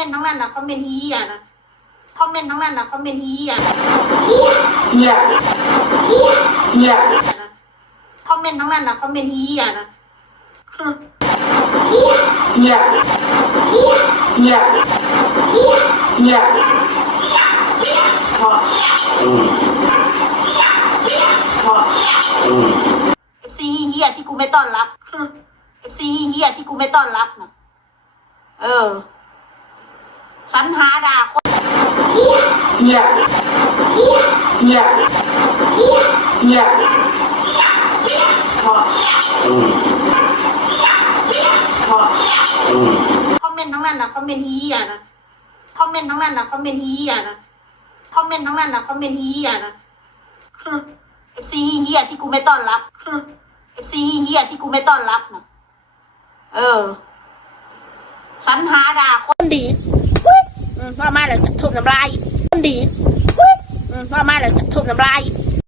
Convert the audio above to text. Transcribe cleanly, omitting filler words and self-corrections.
เมนต์ทั้งนั้นนะคอมเมนต์เฮียนะคอมเมนต์ทั้งนั้นนะคอมเมนต์เฮียนะเฮียนะคอมเมนต์ทั้งนั้นนะคอมเมนต์เฮียนะเฮียพอFC เฮียที่กูไม่ต้อนรับ FC เฮียที่กูไม่ต้อนรับนะสรรหาด่าคนเฮียพอคอมเมนต์ทั้งนั้นนะคอมเมนต์เฮียนะคอมเมนต์ทั้งนั้นนะคอมเมนต์เฮียนะคอมเมนต์ทั้งนั้นนะคอมเมนต์เฮียนะFC เฮียที่กูไม่ต้อนรับ FC เฮียที่กูไม่ต้อนรับนะสรรหาด่าคนดีว่ามาแล้วทุบน้ำลายคนดีว่ามาแล้วทุบน้ำลาย